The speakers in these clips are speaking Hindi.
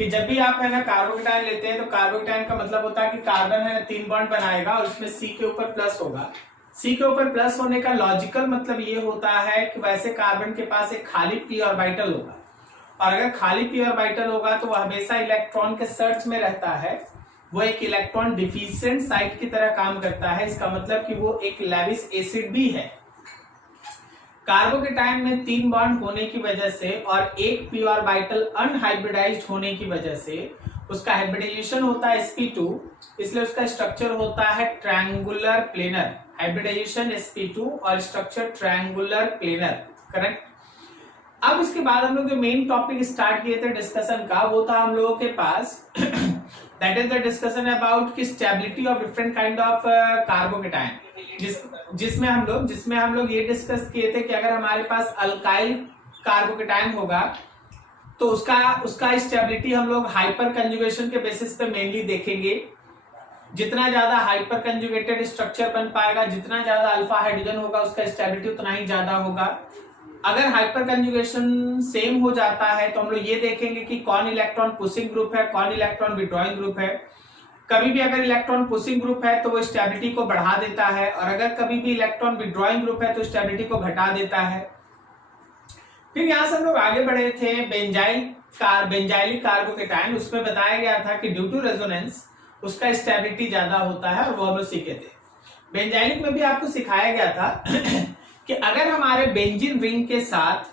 कि जब भी आप है ना कार्बोकेटायन लेते हैं तो कार्बोकेटायन का मतलब होता है कि कार्बन है ना 3 बॉन्ड बनाएगा और उसमें C के ऊपर प्लस होगा। C के ऊपर प्लस होने का लॉजिकल मतलब ये होता है कि वैसे कार्बन के पास एक खाली p ऑर्बिटल होगा, और अगर खाली p ऑर्बिटल होगा तो वह हमेशा इलेक्ट्रॉन के सर्च में रहता है, वो एक इलेक्ट्रॉन डिफिशिएंट साइट की तरह काम करता है। इसका मतलब कि वो एक लेविस एसिड भी है। कार्बोकेटायन में 3 बॉन्ड होने की वजह से और एक p ऑर्बिटल अनहाइब्रिडाइज्ड होने की वजह से उसका हाइब्रिडाइजेशन होता है sp2, इसलिए उसका स्ट्रक्चर होता है ट्रायंगुलर प्लेनर। हाइब्रिडाइजेशन sp2 और स्ट्रक्चर ट्रायंगुलर प्लेनर, करेक्ट। अब इसके बाद हम लोग जो मेन टॉपिक स्टार्ट किए थे डिस्कशन का, वो था हम लोगों के पास that is the discussion about की stability of different kind of carbocation, जिसमें हम लोग ये डिस्कस किए थे कि अगर हमारे पास अल्काइल कार्बोकेटायन होगा तो उसका स्टेबिलिटी हम लोग हाइपर कंजुगेशन के बेसिस पे मेनली देखेंगे। जितना ज्यादा हाइपर कंजुगेटेड स्ट्रक्चर बन पाएगा, जितना ज्यादा अल्फा हाइड्रोजन होगा, उसका स्टेबिलिटी उतना ही ज्यादा होगा। अगर हाइपर कंजुगेशन सेम हो जाता है तो हम लोग ये देखेंगे कि कौन इलेक्ट्रॉन पुशिंग ग्रुप है, कौन इलेक्ट्रॉन विड्रॉइंग ग्रुप है। कभी भी अगर इलेक्ट्रॉन पुशिंग ग्रुप है तो वो स्टेबिलिटी को बढ़ा देता है, और अगर कभी भी इलेक्ट्रॉन विड्रॉइंग ग्रुप है तो स्टेबिलिटी को घटा देता है। फिर यहां से हम लोग आगे बढ़े थे बेंजाइलिक कार्बोकेटायन, उसमें बताया गया था कि ड्यू टू रेजोनेंस उसका स्टेबिलिटी ज्यादा होता है, और वो हम लोग सीखे थे। बेंजाइलिक में भी आपको सिखाया गया था कि अगर हमारे बेंजीन रिंग के साथ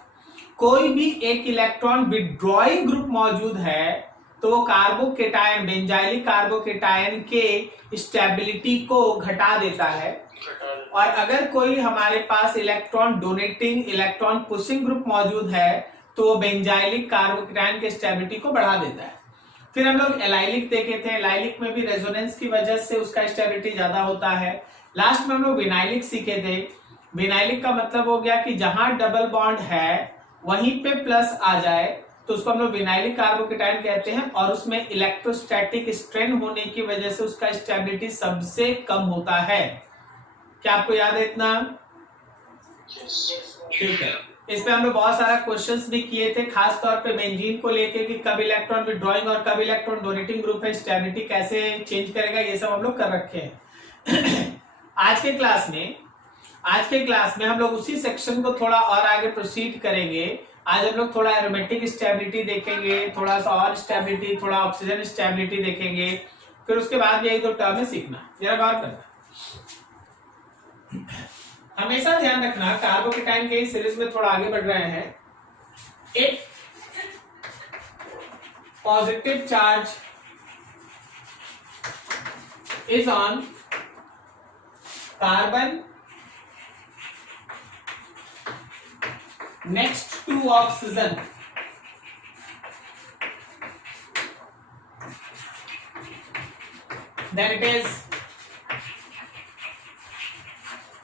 कोई भी एक इलेक्ट्रॉन विड्रॉइंग ग्रुप मौजूद है तो वो कार्बोकेटायन, बेंजाइलिक कार्बोकेटायन के स्टेबिलिटी को घटा देता है, और अगर कोई हमारे पास electron donating, electron pushing group मौजूद है तो वो बेंजाइलिक कार्बोकेटायन के स्टेबिलिटी को बढ़ा देता है। फिर हम लोग एलाइलिक देखे थे, एलाइलिक में भी रेजोनेंस की वजह से उसका स्टेबिलिटी ज्यादा होता है। लास्ट में हम लोग विनाइलिक सीखे थे। विनाइलिक का मतलब हो गया कि जहां डबल बॉन्ड है वहीं पे प्लस आ जाए तो उसको हम लोग विनाइलिक कार्बोकेटायन कहते हैं, और उसमें इलेक्ट्रोस्टैटिक स्ट्रेन होने की वजह से उसका स्टेबिलिटी सबसे कम होता है। क्या आपको याद है इतना? ठीक है। इस पे हम लोग बहुत सारा क्वेश्चंस भी किए थे, खास तौर पे बेंजीन को लेके कि कब इलेक्ट्रॉन विड्रॉइंग और कब इलेक्ट्रॉन डोनेटिंग ग्रुप है, स्टेबिलिटी कैसे चेंज करेगा, ये सब हम लोग कर रखे हैं। आज के क्लास में हम लोग उसी सेक्शन को थोड़ा और आगे प्रोसीड करेंगे। आज हम लोग थोड़ा एरोमेटिक स्टेबिलिटी देखेंगे, थोड़ा सा और स्टेबिलिटी, थोड़ा ऑक्सीजन स्टेबिलिटी देखेंगे, फिर उसके बाद यही दो टर्म सीखना, जरा गौर करना। हमेशा ध्यान रखना कार्बोकेटायन के सीरीज में थोड़ा आगे बढ़ रहे हैं। एक positive charge is on carbon next to oxygen, then it is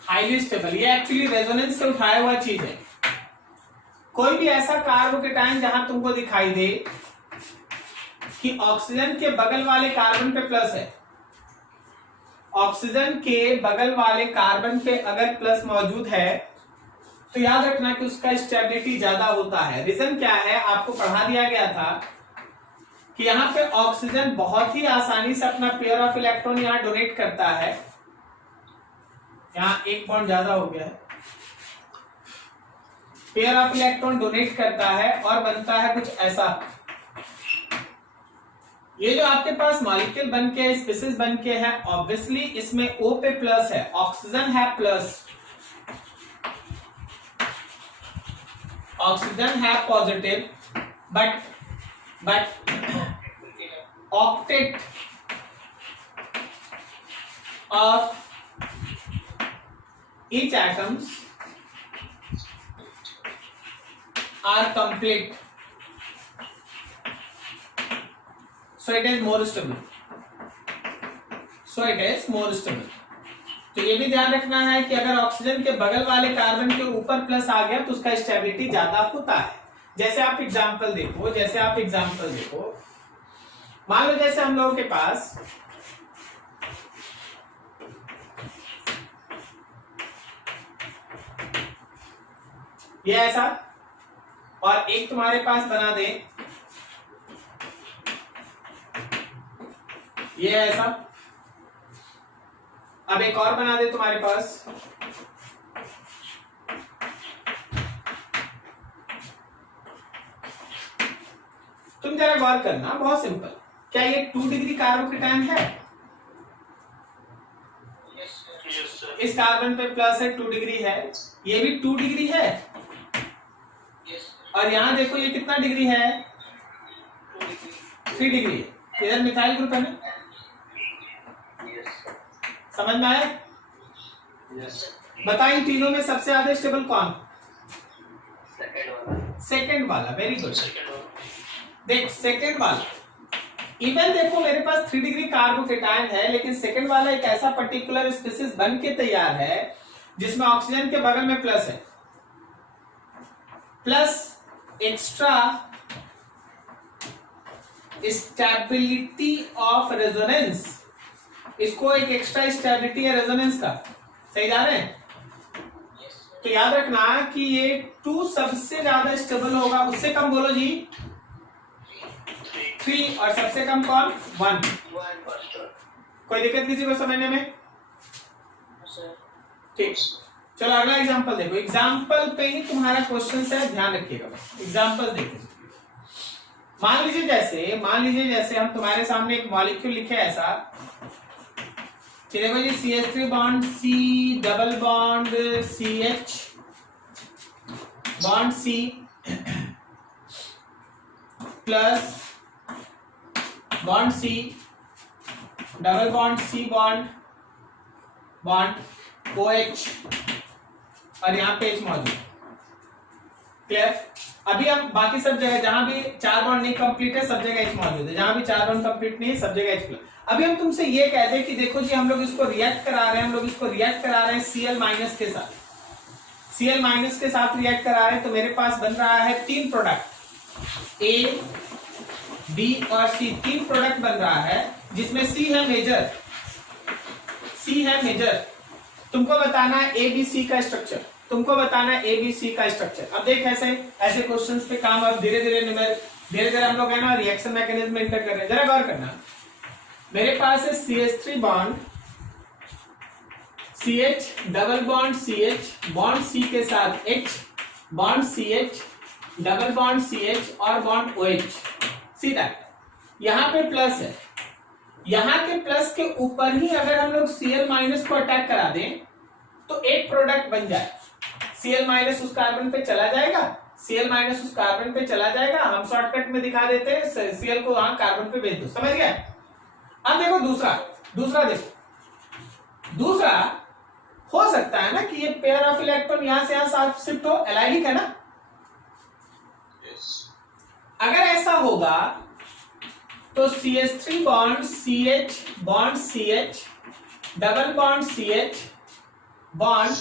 highly stable। ये एक्चुअली रेजोनेंस से उठाया हुआ चीज है। कोई भी ऐसा कार्बोकेटायन जहां तुमको दिखाई दे कि ऑक्सीजन के बगल वाले कार्बन पे प्लस है, ऑक्सीजन के बगल वाले कार्बन पे अगर प्लस मौजूद है तो याद रखना कि उसका स्टेबिलिटी ज्यादा होता है। रीजन क्या है, आपको पढ़ा दिया गया था कि यहाँ पे ऑक्सीजन बहुत ही आसानी से अपना पेयर ऑफ इलेक्ट्रॉन यहाँ डोनेट करता है। यहाँ एक बॉन्ड ज्यादा हो गया है, पेयर ऑफ इलेक्ट्रॉन डोनेट करता है और बनता है कुछ ऐसा। ये जो आपके पास मॉलिक्यूल बन के, स्पीसीज बन के है, ऑब्वियसली इसमें O पे प्लस है, ऑक्सीजन है प्लस, ऑक्सीजन है positive, but octet of each atoms are complete, so it is more stable, तो ये भी ध्यान रखना है कि अगर ऑक्सीजन के बगल वाले कार्बन के ऊपर प्लस आ गया तो उसका स्टेबिलिटी ज्यादा होता है। जैसे आप एग्जांपल देखो, मान लो जैसे हम लोगों के पास ये ऐसा, और एक तुम्हारे पास बना दे ये है ऐसा। अब एक और बना दे तुम्हारे पास, तुम जरा गौर करना, बहुत सिंपल। क्या ये 2 डिग्री कार्बोकेटायन है? इस कार्बन पे प्लस है, 2 डिग्री है, ये भी 2 डिग्री है, और यहां देखो ये कितना डिग्री है? 3 डिग्री। इधर मिथाइल ग्रुप है ना? समझ में आया? बताओ इन तीनों में सबसे ज्यादा स्टेबल कौन? सेकंड वाला। Very good. देख सेकंड वाला, इवन देखो मेरे पास 3 डिग्री कार्बोकेटायन है, लेकिन सेकंड वाला एक ऐसा पर्टिकुलर स्पीशीज बन के तैयार है जिसमें ऑक्सीजन के बगल में प्लस है, plus extra stability of resonance. इसको एक एक्स्ट्रा स्टेबिलिटी है रेजोनेंस का। सही जा रहे हैं? तो याद रखना कि ये 2 सबसे ज्यादा स्टेबल होगा, उससे कम बोलो जी 3, और सबसे कम कौन? 1। कोई दिक्कत किसी को समझने में? ठीक, चलो अगला एग्जांपल देखो। एग्जांपल पे ही तुम्हारा क्वेश्चन है, ध्यान रखिएगा। एग्जांपल देखो। मान लीजिए जैसे हम तुम्हारे सामने एक मॉलिक्यूल लिखे ऐसा, देखो जी CH3 bond C, double bond CH, bond C plus bond C, double bond C bond OH, और यहां पे H मौजूद। क्लियर? अभी हम बाकी सब जगह जहां भी 4 बॉन्ड नहीं कंप्लीट है सब जगह H मौजूद है, जहां भी 4 बॉन्ड कंप्लीट नहीं है सब जगह H प्लस। अभी हम तुमसे ये कहते हैं कि देखो जी हम लोग इसको रिएक्ट करा रहे हैं, Cl माइनस के साथ, Cl माइनस के साथ रिएक्ट करा रहे हैं, तो मेरे पास बन रहा है 3 प्रोडक्ट, A, B और C। 3 प्रोडक्ट बन रहा है जिसमें C है मेजर। तुमको बताना है ABC का स्ट्रक्चर, अब देख ऐसे क्वेश्चंस पे काम अब धीरे धीरे हम लोग है ना रिएक्शन मैकेनिज्म एंटर कर रहे हैं। जरा गौर करना, मेरे पास है CH3 bond CH, double bond CH, bond C के साथ H, bond CH, double bond CH और बॉन्ड OH। सीधा यहां पे प्लस है, यहां के प्लस के ऊपर ही अगर हम लोग Cl माइनस को अटैक करा दें तो एक प्रोडक्ट बन जाए। Cl माइनस उस कार्बन पे चला जाएगा, हम शॉर्टकट में दिखा देते हैं, Cl को वहां कार्बन पे भेज दो। समझ गए? अब देखो दूसरा देखो, दूसरा हो सकता है ना कि ये पेयर ऑफ इलेक्ट्रॉन यहां से यहां शिफ्ट हो, एलाइलिक है ना? अगर ऐसा होगा तो CH3 bond CH, bond CH, double bond CH, bond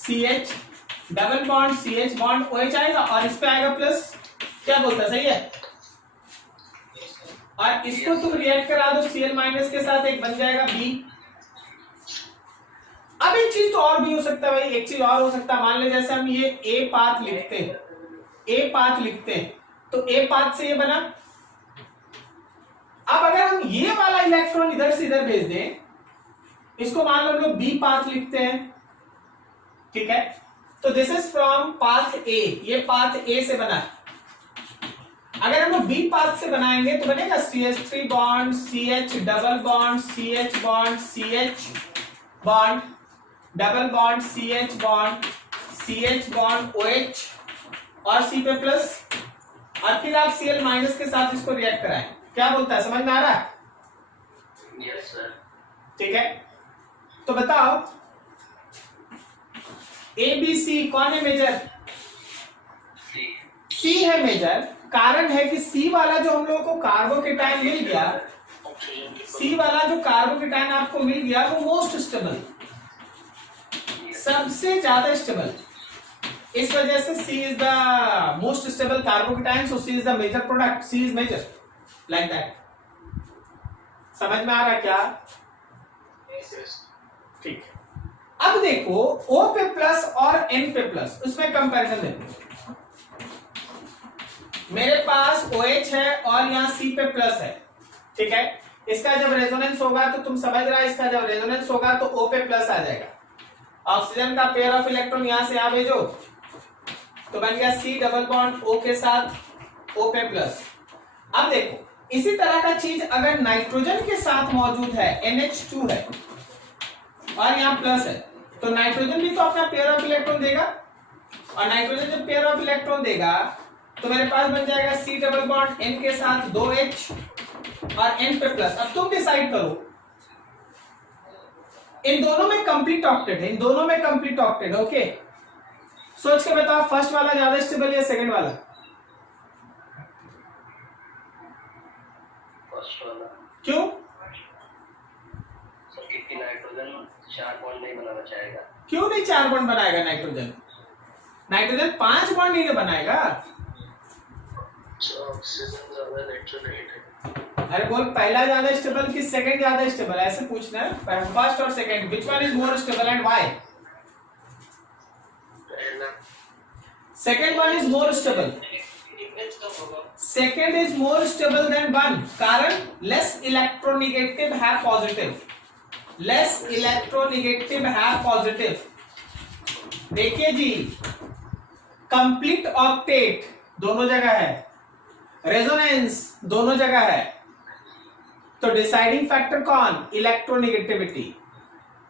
CH, double bond CH, bond OH आएगा, और इस पे आएगा प्लस। क्या बोलता है? सही है? और इसको तुम रिएक्ट करा दो Cl माइनस के साथ, एक बन जाएगा B। अब एक चीज तो और भी हो सकता है भाई, एक चीज और हो सकता है। मान ले जैसे हम ये A पाथ लिखते हैं, तो A पाथ से ये बना। अब अगर हम ये वाला इलेक्ट्रॉन इधर से इधर भेज दें, इसको मान लो हम लोग B पाथ लिखते हैं, ठीक है? तो this is from path A, ये पाथ A से बना है। अगर हम लोग B पाथ से बनाएंगे तो बनेगा CH3 bond CH, double bond CH, bond CH, bond double bond CH, bond CH, bond OH और C पे प्लस, और फिर आप Cl माइनस के साथ इसको रिएक्ट कराएं। क्या बोलता है? समझ में आ रहा है? Yes sir. ठीक है, तो बताओ ABC कौन है मेजर? C है मेजर। कारण है कि C वाला जो हम लोगों को कार्बोकेटायन मिल गया, C वाला जो कार्बोकेटायन आपको मिल गया वो मोस्ट स्टेबल, सबसे ज्यादा स्टेबल। इस वजह से C is the most stable carbocation, so C is the major product, C is major, like that। समझ में आ रहा क्या? ठीक। अब देखो O पे प्लस और N पे प्लस, उसमें कंपैरिजन देखो। मेरे पास OH है और यहाँ C पे प्लस है, ठीक है? इसका जब रेजोनेंस होगा तो तुम समझ रहा है, इसका जब रेजोनेंस होगा तो O पे प्लस आ जाएगा। ऑक्सीजन का पेयर ऑफ इलेक्ट्रॉन यहां से यहां भेजो तो बन गया C डबल बॉन्ड O के साथ O पे प्लस। अब देखो इसी तरह का चीज अगर नाइट्रोजन के साथ मौजूद है, NH2 है और यहाँ प्लस है, तो नाइट्रोजन भी तो अपना पेयर ऑफ इलेक्ट्रॉन देगा, और नाइट्रोजन जब पेयर ऑफ इलेक्ट्रॉन देगा तो मेरे पास बन जाएगा C डबल बॉन्ड N के साथ 2H और N पे प्लस। अब तुम डिसाइड करो, इन दोनों में कंप्लीट ऑक्टेट है, इन दोनों में कंप्लीट ऑक्टेट। ओके, सोच के बताओ फर्स्ट वाला ज्यादा स्टेबल या सेकंड वाला? फर्स्ट वाला। क्यों? सर क्योंकि नाइट्रोजन 4 बॉन्ड नहीं बनाना चाहेगा। क्यों नहीं 4 बॉन्ड बनाएगा नाइट्रोजन? नाइट्रोजन 5 बॉन्ड नहीं बनाएगा। ऑक्सीजन ज्यादा इलेक्ट्रोनेट है। अरे बोल पहला ज्यादा स्टेबल कि सेकंड ज्यादा स्टेबल, ऐसे पूछना है। फर्स्ट और second, which one is more stable and why? पहला। Second one is more stable. Second is more stable than one, कारण लेस इलेक्ट्रोनेगेटिव है पॉजिटिव, लेस इलेक्ट्रोनेगेटिव है पॉजिटिव। देखिए जी, कंप्लीट ऑक्टेट दोनों जगह है, रेजोनेंस दोनों जगह है, तो डिसाइडिंग फैक्टर कौन? इलेक्ट्रोनेगेटिविटी।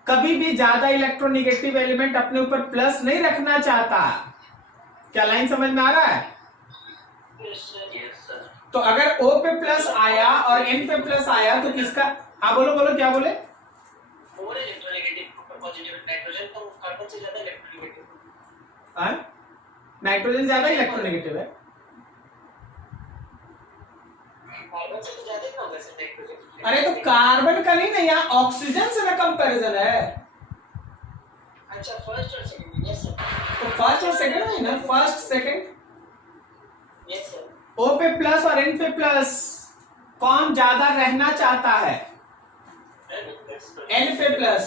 कभी भी ज्यादा इलेक्ट्रोनेगेटिव एलिमेंट अपने ऊपर प्लस नहीं रखना चाहता। क्या लाइन समझ में आ रहा है? तो अगर O पे प्लस आया और N पे प्लस आया तो किसका? हाँ बोलो बोलो, क्या बोले? नाइट्रोजन ज्यादा इलेक्ट्रोनेगेटिव है। कार्बन से तो ज्यादा ही होगा सर नाइट्रोजन। अरे तो कार्बन का नहीं ना, यहाँ ऑक्सीजन से ना कंपैरिजन है। अच्छा फर्स्ट और सेकंड। Yes sir. तो फर्स्ट और सेकंड है ना, first second. Yes sir. O पे प्लस और N पे प्लस कौन ज्यादा रहना चाहता है? N पे प्लस।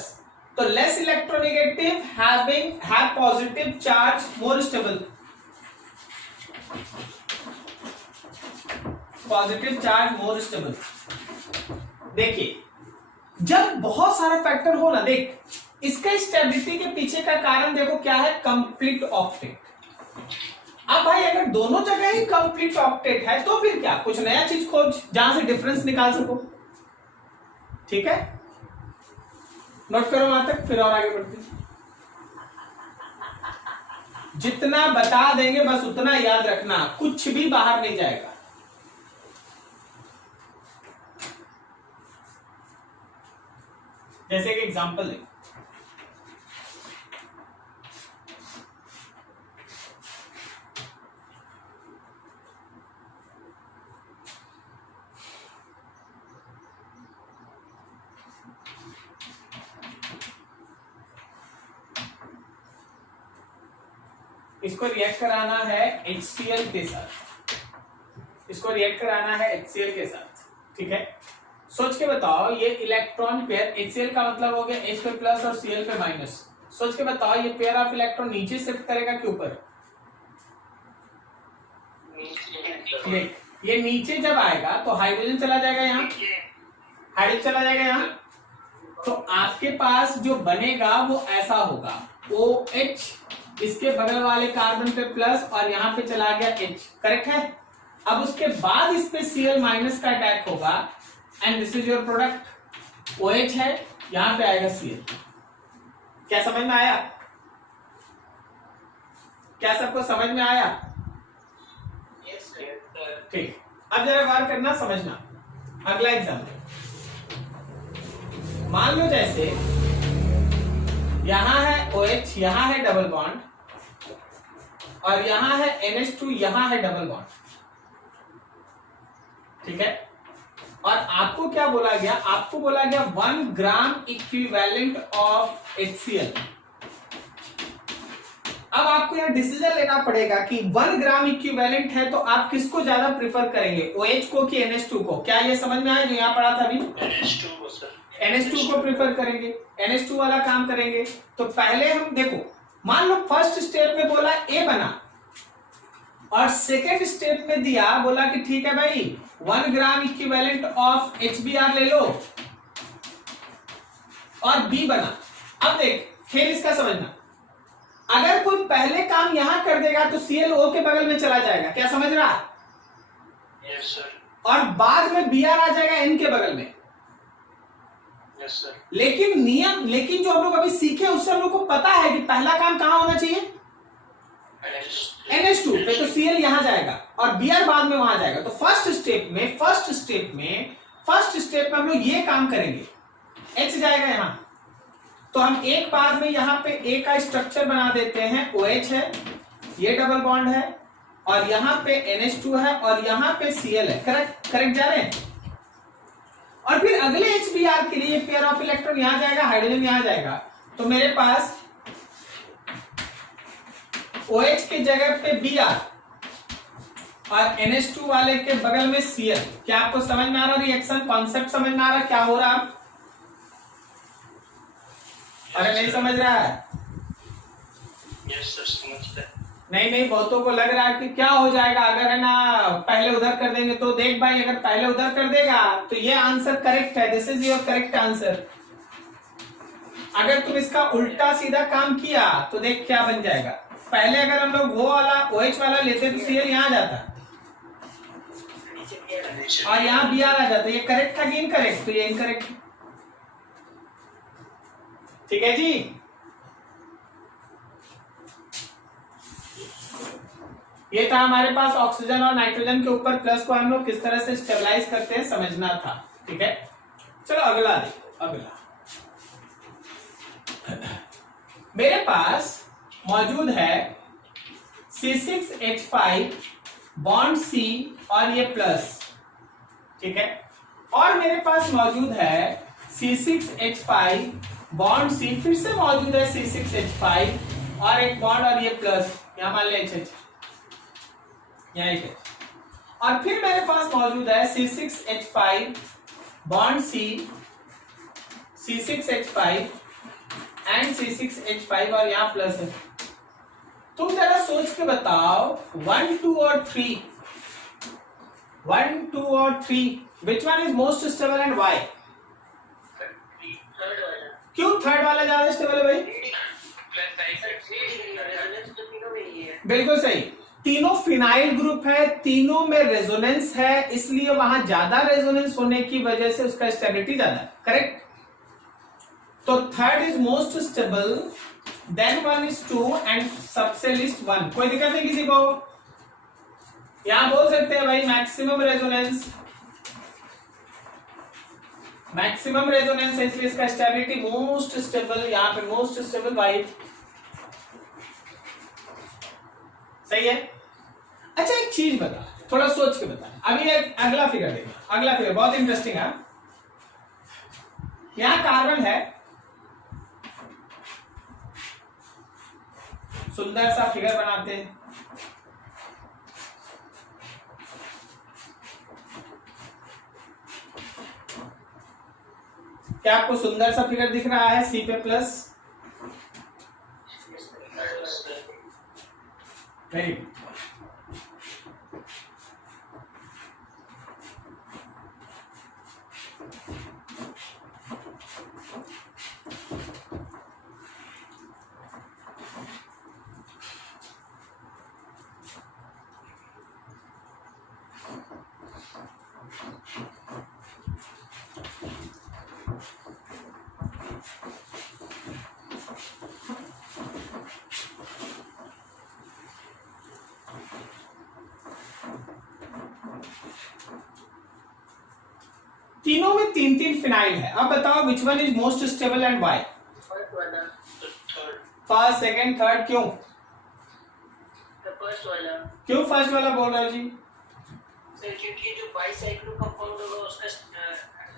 तो less electronegative have positive charge more stable, positive charge more stable. देखिए जब बहुत सारा फैक्टर हो ना, देख इसका स्टेबिलिटी के पीछे का कारण देखो क्या है? Complete octet. अब भाई अगर दोनों जगह ही कंप्लीट ऑक्टेट है तो फिर क्या, कुछ नया चीज खोज जहां से डिफरेंस निकाल सको। ठीक है, नोट करो वहां तक, फिर और आगे बढ़ते हैं। जितना बता देंगे बस उतना याद रखना, कुछ भी बाहर नहीं जाएगा। जैसे एक एग्जांपल दें, इसको रिएक्ट कराना है HCl के साथ, इसको रिएक्ट कराना है HCl के साथ। ठीक है, सोच के बताओ ये इलेक्ट्रॉन पेयर, HCl का मतलब हो गया H पे प्लस और Cl पे माइनस। सोच के बताओ ये पेयर ऑफ इलेक्ट्रॉन नीचे शिफ्ट करेगा कि ऊपर? देख ये नीचे जब आएगा तो हाइड्रोजन चला जाएगा यहाँ, हाइड्रोजन चला जाएगा यहाँ, तो आपके पास जो बनेगा वो ऐसा होगा OH, इसके बगल वाले कार्बन पे प्लस और यहाँ पे चला गया H। करेक्ट है? अब उसके बाद इस पे Cl माइनस का अटैक होगा and this is your product. OH है, यहां पे आएगा Cl। क्या समझ में आया? क्या सबको समझ में आया? Yes sir. ठीक, अब जरा गौर करना, समझना। अगला एग्जाम्पल मान लो, जैसे यहां है OH, यहां है डबल बॉन्ड और यहां है NH2, यहां है डबल बॉन्ड। ठीक है, और आपको क्या बोला गया? आपको बोला गया 1 ग्राम इक्विवेलेंट ऑफ HCl। अब आपको यह डिसीजन लेना पड़ेगा कि 1 ग्राम इक्विवेलेंट है तो आप किसको ज्यादा प्रिफर करेंगे, OH को कि NH2 को? क्या ये समझ में आया जो यहां पढ़ा था अभी? NH2 को सर। NH2 को प्रिफर करेंगे, NH2 वाला काम करेंगे। तो पहले हम देखो, मान लो फर्स्ट स्टेप में बोला A बना और सेकेंड स्टेप में दिया, बोला कि ठीक है भाई 1 ग्राम इक्विवेलेंट ऑफ HBr ले लो और B बना। अब देख खेल इसका समझना, अगर कोई पहले काम यहां कर देगा तो ClO के बगल में चला जाएगा, क्या समझ रहा? Yes sir. और बाद में Br आ जाएगा N के बगल में। Yes sir. लेकिन जो हम लोग अभी सीखे उससे हम लोग को पता है कि पहला काम कहां होना चाहिए? NH2 पे, तो Cl यहां जाएगा और Br बाद में वहां जाएगा। तो फर्स्ट स्टेप में हम लोग ये काम करेंगे, H जाएगा यहां, तो हम एक बार में यहां पे A का स्ट्रक्चर बना देते हैं। OH है, ये डबल बॉन्ड है और यहां पे NH2 है और यहां पे Cl है। करेक्ट जा रहे हैं? और फिर अगले HBr के लिए पेयर ऑफ इलेक्ट्रॉन यहां जाएगा, हाइड्रोजन यहां जाएगा, तो मेरे पास OH के जगह पे Br और NH2 वाले के बगल में Cl। क्या आपको समझ में आ रहा रिएक्शन कॉन्सेप्ट? समझ में आ रहा क्या हो रहा? अरे नहीं समझ रहा है? यस सर, समझ गए। नहीं, बहुतों को लग रहा है कि क्या हो जाएगा अगर है ना पहले उधर कर देंगे। तो देख भाई, अगर पहले उधर कर देगा तो ये आंसर करेक्ट है, this is your correct answer. अगर तुम इसका उल्टा सीधा काम किया तो देख क्या बन जाएगा। पहले अगर हम लोग वो वाला OH वाला लेते तो Cl यहां जाता और यहाँ Br आ जाता। ये करेक्ट था कि इनकरेक्ट? तो ये इनकरेक्ट। ठीक है जी। ये था हमारे पास ऑक्सीजन और नाइट्रोजन के ऊपर प्लस को हम लोग किस तरह से स्टेबलाइज करते हैं समझना था। ठीक है, चलो अगला देखो। अगला मेरे पास मौजूद है C6H5 बॉन्ड C और ये प्लस। ठीक है, और मेरे पास मौजूद है C6H5 बॉन्ड C, फिर से मौजूद है C6H5 और एक बॉन्ड और ये प्लस, यहां मान ले HH, यहाँ HH। और फिर मेरे पास मौजूद है C6H5 bond C, C6H5 and C6H5 और यहाँ प्लस है। तुम जरा सोच के बताओ 1, 2 और 3, 1, 2 और 3, which one is most stable and why? क्यों थर्ड वाला ज्यादा स्टेबल है भाई? बिल्कुल सही, तीनों फिनाइल ग्रुप है, तीनों में रेजोनेंस है, इसलिए वहां ज्यादा रेजोनेंस होने की वजह से उसका स्टेबिलिटी ज्यादा है। करेक्ट? तो third is most stable, then 1 is 2 and सबसे लिस्ट 1। कोई दिक्कत नहीं किसी को? यहां बोल सकते हैं भाई मैक्सिमम रेजोनेंस, मैक्सिमम रेजोनेंस है इसलिए इसका स्टेबिलिटी मोस्ट स्टेबल, यहां पे मोस्ट स्टेबल भाई। सही है? अच्छा एक चीज बता, थोड़ा सोच के बता। अभी एक अगला फिगर देखना, अगला फिगर बहुत इंटरेस्टिंग है। यहां कार्बन है, सुंदर सा फिगर बनाते हैं। क्या आपको सुंदर सा फिगर दिख रहा है? C पे प्लस, वेरी गुड। तीनों में 3-3 फिनाइल है। अब बताओ विच one is most stable and why? First, second, third. क्यों? फर्स्ट वाला। क्यों फर्स्ट वाला बोल रहे हो जी? सर क्योंकि जो बाइसाइक्लो कंपाउंड होगा उसका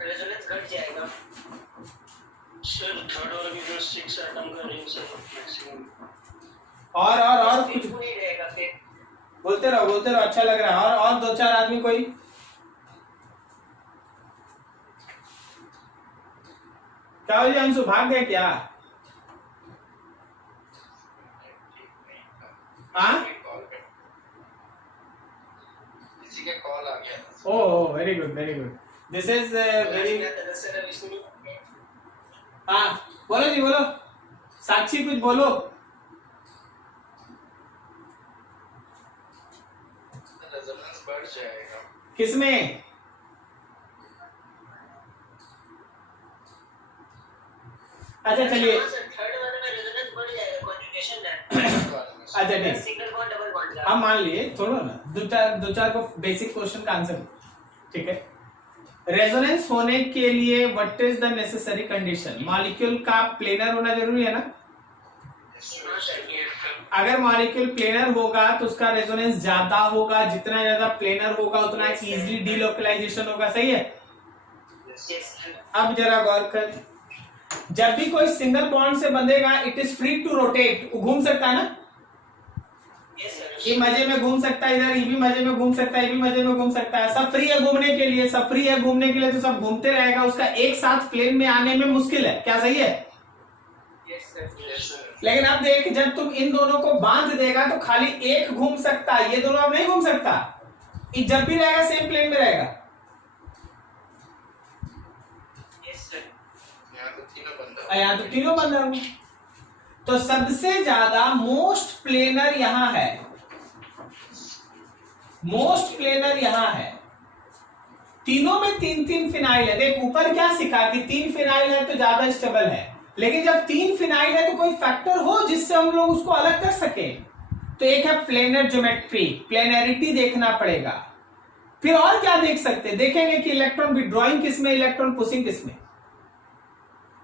रेजोनेंस घट जाएगा। सर थर्ड वाला भी जो 6 एटम का रिंग सर मैक्सिमम। और कुछ नहीं रहेगा फिर। बोलते रहो, अच्छा लग रहा है। और 2-4 आदमी कोई? क्या हो जी अंशु, भाग गए क्या? हाँ किसी का कॉल आ गया। Oh very good very good, this is very. हाँ बोलो जी बोलो, साक्षी कुछ बोलो। रेजोनेंस बढ़ जाएगा किसमें? अच्छा चलिए थर्ड वाले में रेजोनेंस बढ़ जाएगा, कॉन्जुगेशन है। अच्छा ठीक, सिंगल बॉन्ड डबल बॉन्ड हम मान लिए, छोड़ो ना, दो चार को बेसिक क्वेश्चन का आंसर, ठीक है। रेजोनेंस होने के लिए what is the necessary condition? Molecule का प्लेनर होना जरूरी है ना। अगर मॉलिक्यूल प्लेनर होगा तो उसका रेजोनेंस ज्यादा होगा, जितना ज्यादा प्लेनर होगा उतना इजीली डीलोकलाइजेशन होगा, सही है। अब जरा गौर कर, जब भी कोई सिंगल बॉन्ड से बंधेगा it is free to rotate, वो घूम सकता है ना, ये मजे में घूम सकता है, इधर ये भी मजे में घूम सकता है, ये भी मजे में घूम सकता है, सब फ्री है घूमने के लिए, सब फ्री है घूमने के लिए, तो सब घूमते रहेगा, उसका एक साथ प्लेन में आने में मुश्किल है, क्या सही है? लेकिन अब देख, जब तुम इन दोनों को बांध देगा तो खाली एक घूम सकता है, ये दोनों अब नहीं घूम सकता, ये जब भी रहेगा सेम प्लेन में रहेगा। यहाँ तो तीनों बंद होंगे, तो सबसे ज्यादा मोस्ट प्लेनर यहां है, मोस्ट प्लेनर यहां है। तीनों में तीन तीन फिनाइल है। देख ऊपर क्या सिखा कि तीन फिनाइल है तो ज्यादा स्टेबल है, लेकिन जब तीन फिनाइल है तो कोई फैक्टर हो जिससे हम लोग उसको अलग कर सके। तो एक है प्लेनर ज्योमेट्री, प्लेनरिटी देखना पड़ेगा। फिर और क्या देख सकते हैं, देखेंगे कि इलेक्ट्रॉन विड्रॉइंग किसमें, इलेक्ट्रॉन पुशिंग किसमें,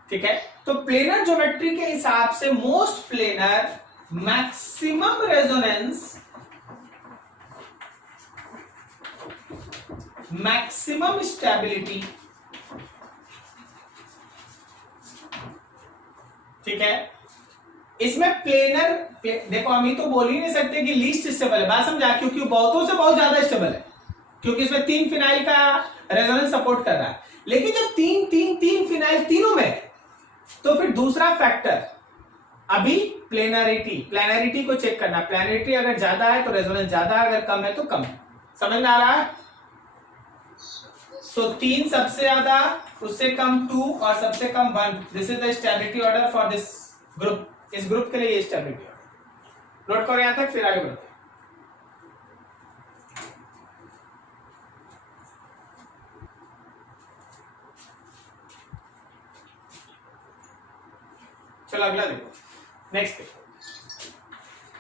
ठीक है। तो प्लेनर ज्योमेट्री के हिसाब से most planar, maximum resonance, maximum stability, ठीक है। इसमें प्लेनर, देखो हम ही तो बोल ही नहीं सकते कि लीस्ट स्टेबल है, बात समझा, क्योंकि बहुतों से बहुत ज्यादा स्टेबल है, क्योंकि इसमें तीन फिनाइल का रेजोनेंस सपोर्ट कर रहा है। लेकिन जब तीन तीन तीन फिनाइल तीनों में, तो फिर दूसरा फैक्टर अभी प्लेनरिटी, प्लेनरिटी को चेक करना, प्लेनरिटी अगर ज्यादा है तो रेजोनेंस ज्यादा, अगर कम है तो कम। समझ में आ रहा है? सो तीन सबसे ज्यादा, उससे कम टू और सबसे कम one. This is the stability order for this group, इस ग्रुप के लिए ये स्टेबिलिटी ऑर्डर। नोट करो यहां तक, फिर आगे बढ़ते। चलो अगला देखो, नेक्स्ट देखो।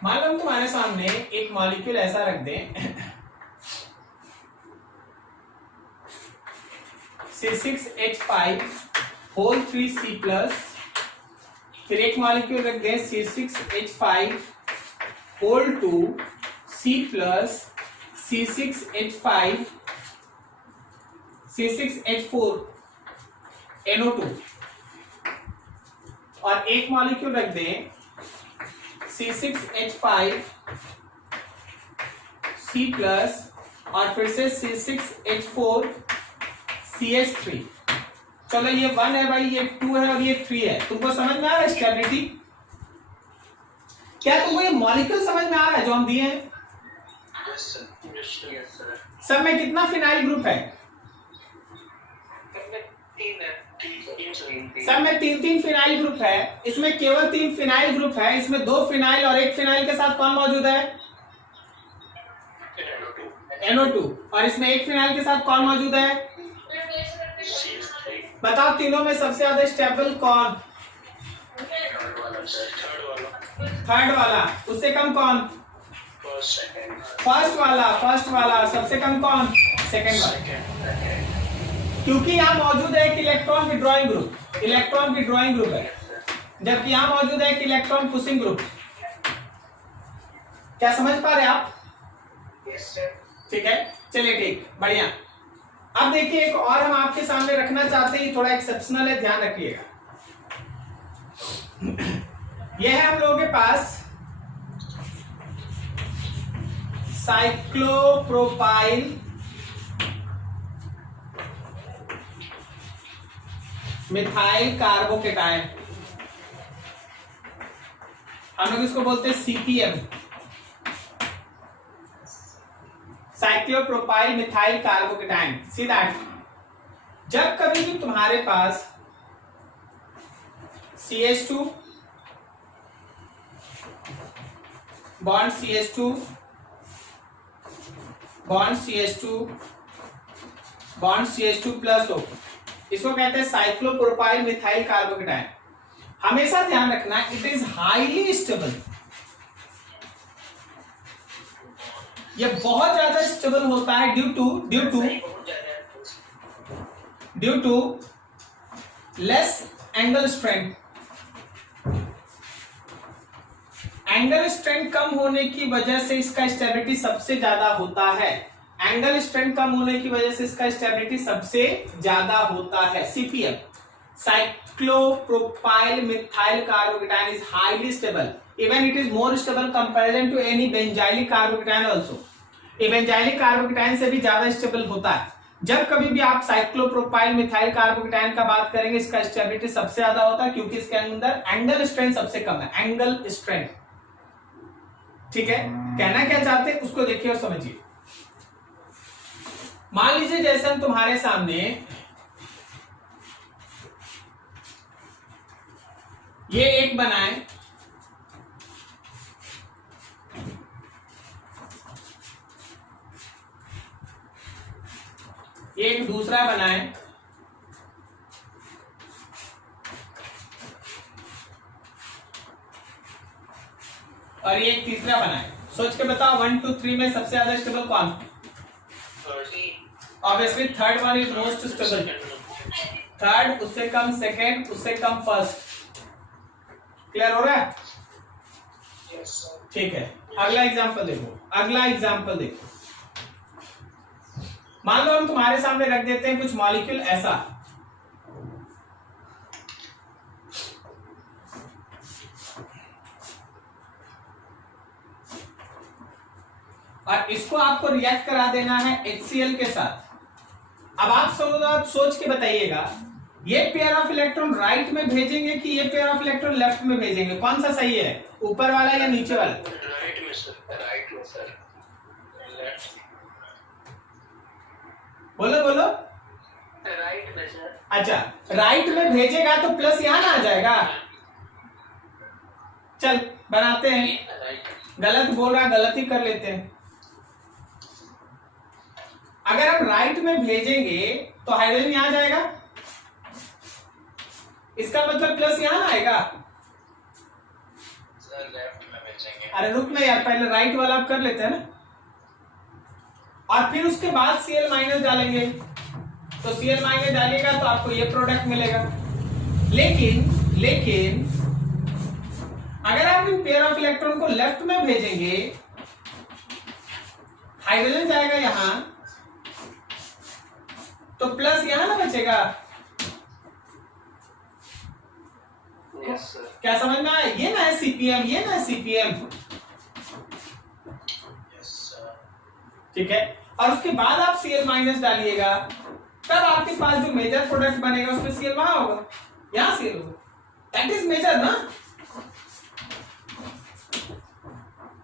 मान लो हम तुम्हारे सामने एक मॉलिक्यूल ऐसा रख दें, C6H5 होल 3C+, फिर एक मॉलिक्यूल रख दें C6H5 whole 2C+, C6H5 C6H4 NO2, और एक मॉलिक्यूल रख दें C6H5 C+, और फिर से C6H4 CH3। चलो ये 1 है भाई, ये 2 है और ये 3 है। तुमको समझ में आ रहा है स्टेबिलिटी? क्या तुमको ये मॉलिक्यूल समझ में आ रहा है जो हम दिए हैं? सब में कितना फिनाइल ग्रुप है? सब में तीन तीन फिनाइल ग्रुप है। इसमें केवल 3 फिनाइल ग्रुप है, इसमें 2 फिनाइल और एक फिनाइल के साथ कौन मौजूद है? NO2। और इसमें एक फिनाइल के साथ कौन मौजूद है? बताओ तीनों में सबसे ज्यादा स्टेबल कौन? थर्ड वाला। उससे कम कौन? फर्स्ट वाला। सबसे कम कौन? सेकंड वाला। क्योंकि यहाँ मौजूद है एक electron withdrawing group, electron withdrawing group है, जबकि यहाँ मौजूद है एक इलेक्ट्रॉन पुशिंग ग्रुप। क्या समझ पा रहे आप? ठीक है, चलिए ठीक, बढ़िया। अब देखिए एक और हम आपके सामने रखना चाहते हैं, थोड़ा एक्सेप्शनल है, ध्यान रखिएगा। यह है हम लोगों के पास साइक्लोप्रोपाइल मिथाइल कार्बोकेटायन, हम लोग इसको बोलते हैं CPM, cyclopropyl methyl carbocation. See that जब कभी भी तुम्हारे पास CH2 bond CH2 bond CH2 bond CH2 plus हो, इसको कहते हैं साइक्लोप्रोपाइल मिथाइल कार्बोकेटाइन। हमेशा ध्यान रखना इट इज हाईली स्टेबल, ये बहुत ज्यादा स्टेबल होता है due to less angle strength. Angle strength कम होने की वजह से इसका स्टेबिलिटी सबसे ज्यादा होता है। एंगल स्ट्रेंथ कम होने की वजह से इसका स्टेबिलिटी सबसे ज्यादा होता है। CPM cyclopropyl methyl carbocation is highly stable, even it is more stable comparison to any benzylic carbocation also. ये बेंजाइलिक कार्बोकेटाइन से भी ज्यादा स्टेबल होता है। जब कभी भी आप साइक्लोप्रोपाइल मिथाइल कार्बोकेटाइन का बात करेंगे, इसका स्टेबिलिटी सबसे ज्यादा होता है क्योंकि इसके अंदर एंगल स्ट्रेंथ सबसे कम है। एंगल स्ट्रेंथ, ठीक है। कहना क्या चाहते हैं उसको देखिए और समझिए। मान लीजिए जैसे हम तुम्हारे सामने ये एक बनाए, ये एक दूसरा बनाए, और ये एक तीसरा बनाए। सोच के बताओ 1 2 3 में सबसे ज्यादा स्टेबल कौन? Obviously third one is most stable. Third, उससे कम सेकेंड, उससे कम फर्स्ट। क्लियर हो रहा है? ठीक है। अगला एग्जांपल देखो, अगला एग्जांपल देखो। मान लो हम तुम्हारे सामने रख देते हैं कुछ मॉलिक्यूल ऐसा, और इसको आपको रिएक्ट करा देना है HCl के साथ। अब आप सोच के बताइएगा, ये पेयर ऑफ इलेक्ट्रॉन राइट में भेजेंगे कि ये पेयर ऑफ इलेक्ट्रॉन लेफ्ट में भेजेंगे? कौन सा सही है, ऊपर वाला या नीचे वाला? राइट में सर, राइट में सर। लेफ्ट, बोलो बोलो। राइट में सर। अच्छा, राइट में भेजेगा तो प्लस यहां ना आ जाएगा। चल बनाते हैं, गलत बोल रहा, गलत ही कर लेते हैं। अगर हम राइट में भेजेंगे तो हाइड्रोजन यहां जाएगा, इसका मतलब प्लस यहां ना आएगा। सर लेफ्ट में भेजेंगे। अरे रुक ना यार, पहले राइट वाला आप कर लेते हैं ना, और फिर उसके बाद Cl माइनस डालेंगे। तो Cl माइनस डालिएगा तो आपको ये प्रोडक्ट मिलेगा। लेकिन अगर आप इन पेयर ऑफ इलेक्ट्रॉन को लेफ्ट में भेजेंगे, हाइड्रोजन जाएगा यहां, तो प्लस यहां ना बचेगा। Yes sir. क्या समझ में आया? ये ना है CPM, ये ना है CPM। Yes sir. ठीक है। और उसके बाद आप Cl माइनस डालिएगा, तब आपके पास जो मेजर प्रोडक्ट बनेगा उसमें Cl वहां होगा, यहां Cl होगा। दैट इज मेजर ना?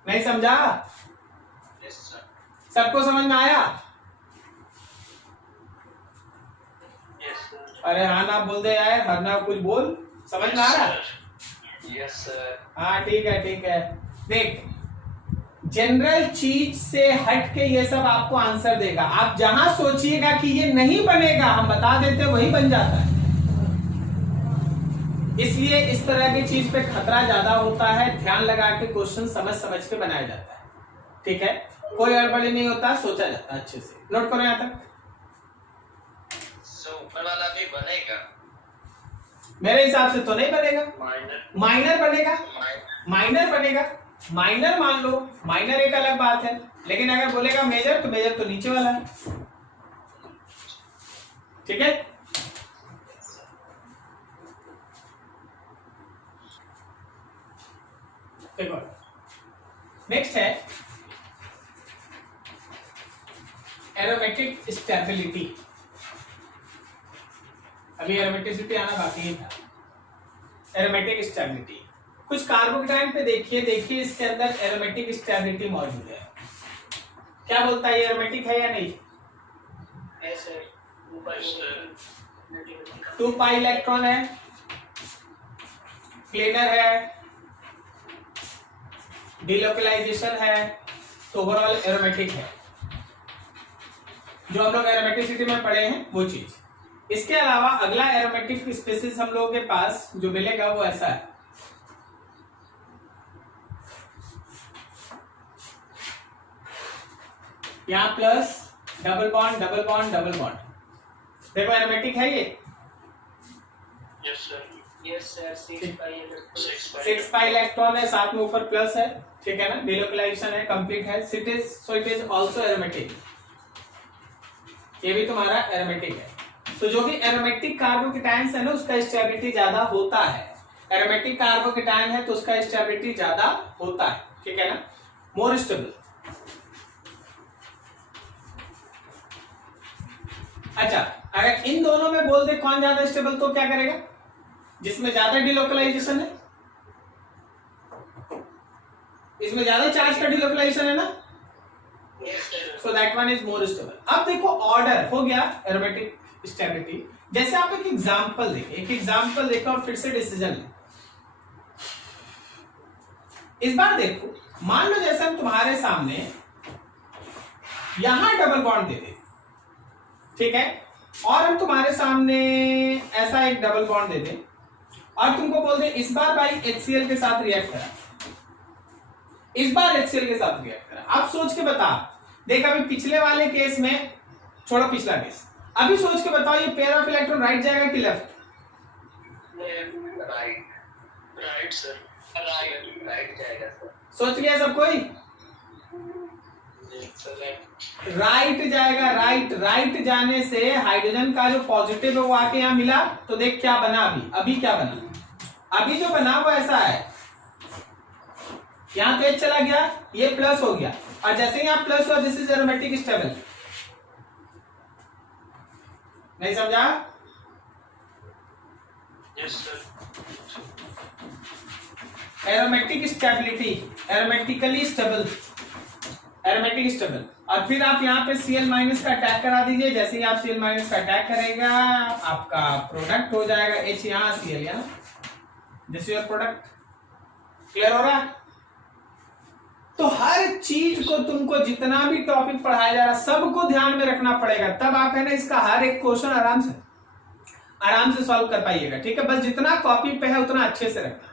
नहीं समझा? Yes sir. सबको समझ में आया? Yes sir. अरे हाँ ना बोल दे यार, हर ना कुछ बोल। समझ में आ रहा? Yes sir. हाँ ठीक है ठीक है। देख, जनरल चीज से हट के ये सब आपको आंसर देगा। आप जहां सोचिएगा कि ये नहीं बनेगा, हम बता देते वही बन जाता है। इसलिए इस तरह की चीज पे खतरा ज्यादा होता है। ध्यान लगा के क्वेश्चन समझ के बनाया जाता है। ठीक है, कोई गड़बड़ी नहीं होता, सोचा जाता है अच्छे से। नोट करो यहां तक। ऊपर वाला भी बनेगा? मेरे हिसाब से तो नहीं बनेगा। माइनर बनेगा, माइनर बनेगा। माइनर मान लो, माइनर एक अलग बात है, लेकिन अगर बोलेगा मेजर तो मेजर तो नीचे वाला है। ठीक है। नेक्स्ट है एरोमेटिक स्टेबिलिटी। अभी एरोमेटिसिटी आना बाकी था। एरोमेटिक स्टेबिलिटी, कुछ कार्बोकेटाइन पे देखिए इसके अंदर एरोमेटिक स्टेबिलिटी मौजूद है। क्या बोलता है, ये एरोमेटिक है या नहीं? है सर। 2 पाई इलेक्ट्रॉन है, प्लेनर है, डिलोकलाइजेशन है, तो ओवरऑल एरोमेटिक है, जो हम लोग एरोमेटिसिटी में पढ़े हैं वो चीज। इसके अलावा अगला एरोमेटिक स्पेसिस हम लोगों के पास जो मिलेगा वो ऐसा है, यहाँ plus double bond double bond double bond. देखो एरोमेटिक है ये। Yes sir. Yes sir. 6 pi electron है, साथ में ऊपर प्लस है, ठीक है ना, डिलोकलाइजेशन है, कंप्लीट है, so it is also aromatic. ये भी तुम्हारा एरोमेटिक है। तो जो भी एरोमेटिक कार्बोकेटायंस है ना उसका स्टेबिलिटी ज्यादा होता है। एरोमेटिक कार्बोकेटायन है तो उसका स्टेबिलिटी ज्यादा होता है, ठीक है ना, मोर स्टेबल। अच्छा, अगर इन दोनों में बोल दे कौन ज्यादा स्टेबल तो क्या करेगा? जिसमें ज्यादा डिलोकलाइजेशन है, इसमें ज्यादा चार्ज का डिलोकलाइजेशन है ना, so that one is more stable. अब देखो ऑर्डर हो गया एरोमेटिक स्टेबिलिटी। जैसे आप एक एग्जांपल देखो और फिर से डिसीजन लें। इस बार देखो, मान लो जैसे हम तुम्हारे सामने यहां डबल बॉन्ड दे दे, ठीक है, और हम तुम्हारे सामने ऐसा एक डबल बॉन्ड दे दे और तुमको बोल दे इस बार भाई HCl के साथ रिएक्ट करा, इस बार HCl के साथ रिएक्ट करा। आप सोच के बता, देख अभी पिछले वाले केस में छोड़ो, पिछला केस, अभी सोच के बताओ ये पेयर ऑफ इलेक्ट्रॉन राइट जाएगा कि लेफ्ट? Right sir. राइट जाएगा सर। सोच गया सब कोई? राइट जाएगा। राइट जाने से हाइड्रोजन का जो पॉजिटिव है वो आके यहाँ मिला, तो देख क्या बना अभी क्या बना, अभी जो बना वो ऐसा है, यहाँ पे चला गया, ये प्लस हो गया, और जैसे यहाँ प्लस हुआ दिस इज एरोमेटिक स्टेबल। नहीं समझा? Yes sir. Aromatic stability, aromatically stable, aromatic stable. और फिर आप यहाँ पे Cl माइनस का अटैक करा दीजिए। जैसे ही आप Cl माइनस का अटैक करेगा आपका प्रोडक्ट हो जाएगा H, यहाँ Cl, यहाँ दिस योर प्रोडक्ट। क्लियर हो रहा है? तो हर चीज को तुमको जितना भी टॉपिक पढ़ाया जा रहा है सबको ध्यान में रखना पड़ेगा, तब आप है ना इसका हर एक क्वेश्चन आराम से सॉल्व कर पाइएगा, ठीक है। बस जितना कॉपी पे है उतना अच्छे से रखना।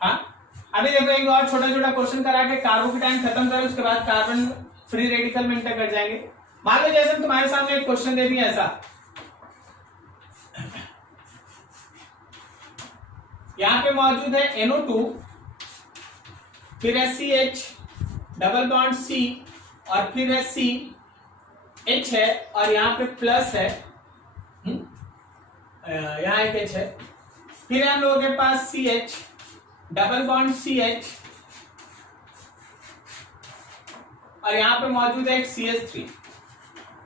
हाँ, अभी देखो एक और छोटा छोटा क्वेश्चन करा के कार्बोकेटायन खत्म करें, उसके बाद कार्बन फ्री रेडिकल में इंटर कर जाएंगे। मान लो जैसे तुम्हारे सामने एक क्वेश्चन दे दिया ऐसा, यहां पे मौजूद है NO2, फिर है CH डबल बॉन्ड C, और फिर है C H है, और यहाँ पे प्लस है, यहाँ एक H है, फिर हम लोगों के पास CH डबल बॉन्ड CH, और यहाँ पे मौजूद है एक CH3,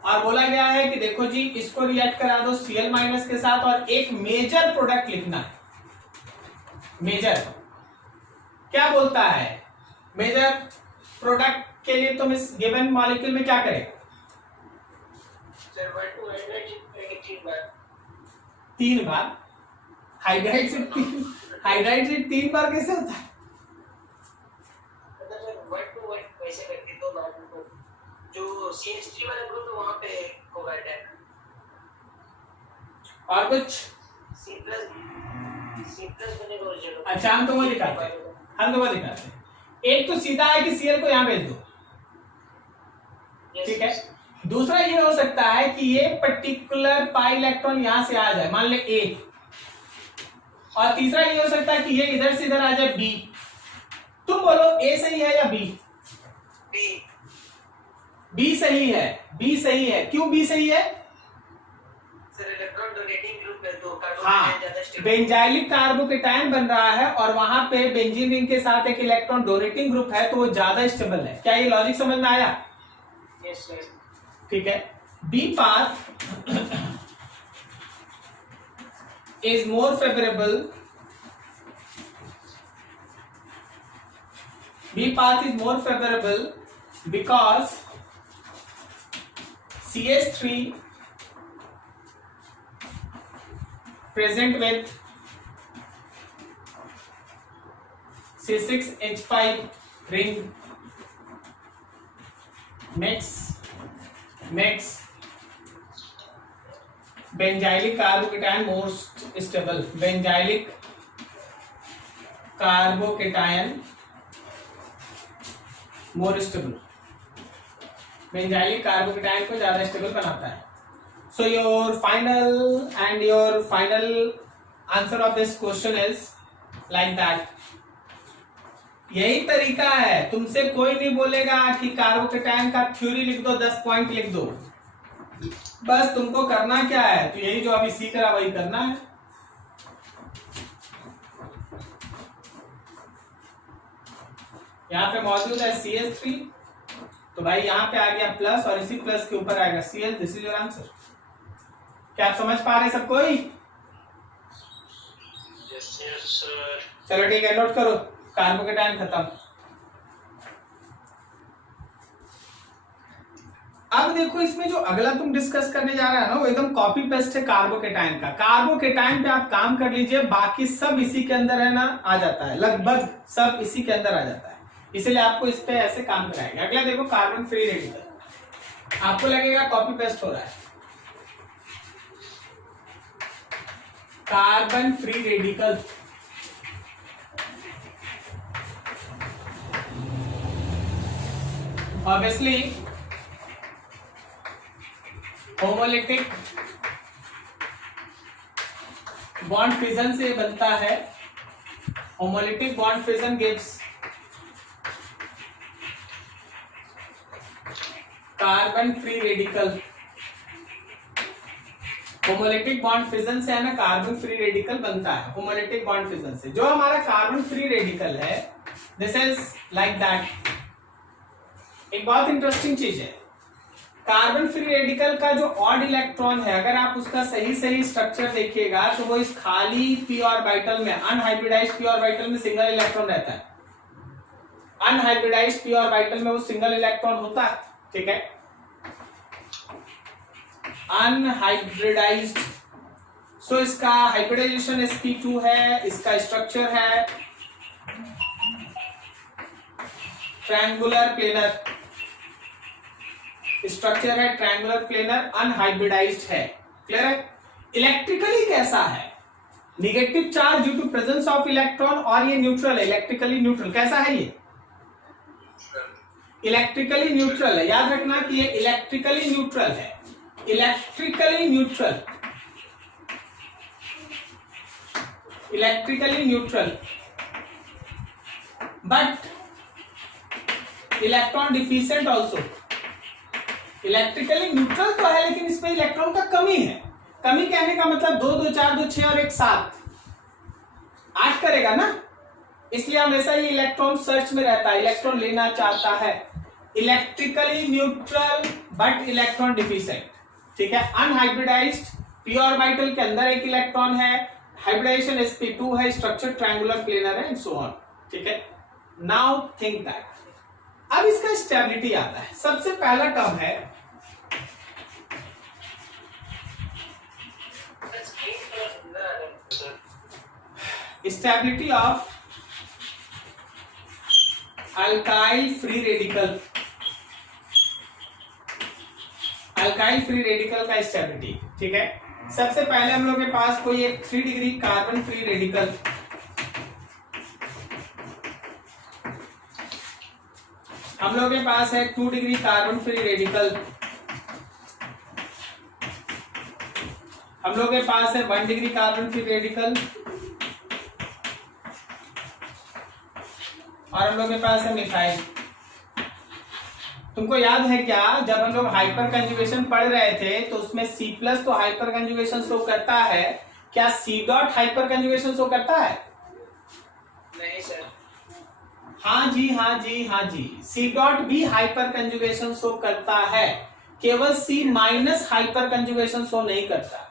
और बोला गया है कि देखो जी इसको रिएक्ट करा दो Cl माइनस के साथ, और एक मेजर प्रोडक्ट लिखना है। मेजर क्या बोलता है? मेजर प्रोडक्ट के लिए तुम इस गिवन मॉलिक्यूल में क्या करें? सर 1 to तीन बार। हाइड्राइड से 3 बार कैसे होता है? मतलब 1 to 1 वैसे करके 2 बार जो CH3 वाला ग्रुप है वहां पे होगा अटैक। और कुछ C+ बनेगा और जगह। अच्छा, हम तुम्हें दिखाते हैं। एक तो सीधा है कि Cl को यहाँ भेज दो, ठीक है। दूसरा ये हो सकता है कि ये पर्टिकुलर पाई इलेक्ट्रॉन यहां से आ जाए, मान ले A, और तीसरा ये हो सकता है कि ये इधर से इधर आ जाए B। तुम बोलो A सही है या B? B सही है। क्यों B सही है? सर इलेक्ट्रॉन डोनेटिंग ग्रुप है तो हाँ, बेंजाइलिक कार्बोकेटायन बन रहा है और वहां पे बेंजीन रिंग के साथ एक इलेक्ट्रॉन डोनेटिंग ग्रुप है, तो वो ज्यादा स्टेबल है। क्या ये लॉजिक समझ में आया? Yes sir. ठीक है। B path is more favorable. B path is more favorable because CH3 present with C6H5 ring makes benzylic carbocation most stable. Benzylic carbocation more stable. Benzylic carbocation को ज्यादा स्टेबल बनाता है. So your final answer of this question is like that. यही तरीका है. तुमसे कोई नहीं बोलेगा कि कार्बोकेटाइन का थ्योरी लिख दो, 10 पॉइंट लिख दो. बस तुमको करना क्या है, तो यही जो अभी सीख रहा वही करना है. यहाँ पे मौजूद है CH3, तो भाई यहाँ पे आ गया प्लस और इसी प्लस के ऊपर आएगा Cl. This is your answer. क्या आप समझ पा रहे सब कोई? चलो ठीक है, नोट करो. कार्बोकेटाइन खत्म. अब देखो इसमें जो अगला तुम डिस्कस करने जा रहे हो ना, वो एकदम कॉपी पेस्ट है कार्बोकेटाइन का. कार्बोकेटाइन पे आप काम कर लीजिए, बाकी सब इसी के अंदर है ना, आ जाता है. लगभग सब इसी के अंदर आ जाता है. इसलिए आपको इस पे ऐसे काम कराएंगे. अगला देखो कार्बन फ्री रेडिकल. आपको लगेगा कॉपी पेस्ट हो रहा है. Carbon free radical obviously homolytic bond fission से बनता है. Homolytic bond fission gives carbon free radical. Homolytic bond fission से है ना कार्बन फ्री रेडिकल बनता है. होमोलिटिक बॉन्ड फिजन से जो हमारा कार्बन फ्री रेडिकल है, दिस इज लाइक दैट. एक बहुत इंटरेस्टिंग चीज है, कार्बन फ्री रेडिकल का जो ऑड इलेक्ट्रॉन है, अगर आप उसका सही स्ट्रक्चर देखिएगा तो वो इस खाली पी ऑर्बिटल में, अनहाइब्रिडाइज्ड पी ऑर्बिटल में सिंगल इलेक्ट्रॉन रहता है. अनहाइब्रिडाइज्ड पी ऑर्बिटल में वो सिंगल इलेक्ट्रॉन होता है. ठीक है, अनहाइब्रिडाइज्ड. सो इसका हाइब्रिडाइजेशन sp2 है. इसका स्ट्रक्चर है ट्रायंगुलर प्लेनर. स्ट्रक्चर है ट्रायंगुलर प्लेनर, अनहाइब्रिडाइज्ड है. क्लियर है? इलेक्ट्रिकली कैसा है? Negative charge due to presence of electron, और ये न्यूट्रल है, इलेक्ट्रिकली न्यूट्रल. कैसा है ये? इलेक्ट्रिकली न्यूट्रल है. याद रखना कि ये इलेक्ट्रिकली न्यूट्रल है. Electrically neutral, electrically neutral but electron deficient also. Electrically neutral तो है, लेकिन इसमें इलेक्ट्रॉन का कमी है. कमी कहने का मतलब 2 2 4 2 6 और 1 7 8 करेगा ना. इसलिए हमेशा ये इलेक्ट्रॉन सर्च में रहता है, इलेक्ट्रॉन लेना चाहता है. Electrically neutral but electron deficient. ठीक है, अनहाइब्रिडाइज्ड पी ऑर्बिटल के अंदर एक इलेक्ट्रॉन है, हाइब्रिडाइजेशन sp2 है, स्ट्रक्चर ट्रायंगुलर प्लेनर है, एंड सो ऑन. ठीक है, नाउ थिंक दैट. अब इसका स्टेबिलिटी आता है. सबसे पहला टर्म है stability of alkyl free radical. Alkyl free radical का स्टेबिलिटी. ठीक है, सबसे पहले हम लोग के पास कोई एक 3 डिग्री कार्बन फ्री रेडिकल, हम लोग के पास है 2 डिग्री कार्बन फ्री रेडिकल, हम लोग के पास है 1 डिग्री कार्बन फ्री रेडिकल, और हम लोग के पास है मिथाइल. तुमको याद है क्या, जब हम लोग हाइपर कंजुगेशन पढ़ रहे थे तो उसमें C+ तो हाइपर कंजुगेशन शो करता है. क्या C.? हाइपर कंजुगेशन शो करता है? नहीं सर. हाँ जी, हाँ जी, हाँ जी. C.? भी हाइपर कंजुगेशन शो करता है, केवल C- हाइपर कंजुगेशन शो नहीं करता.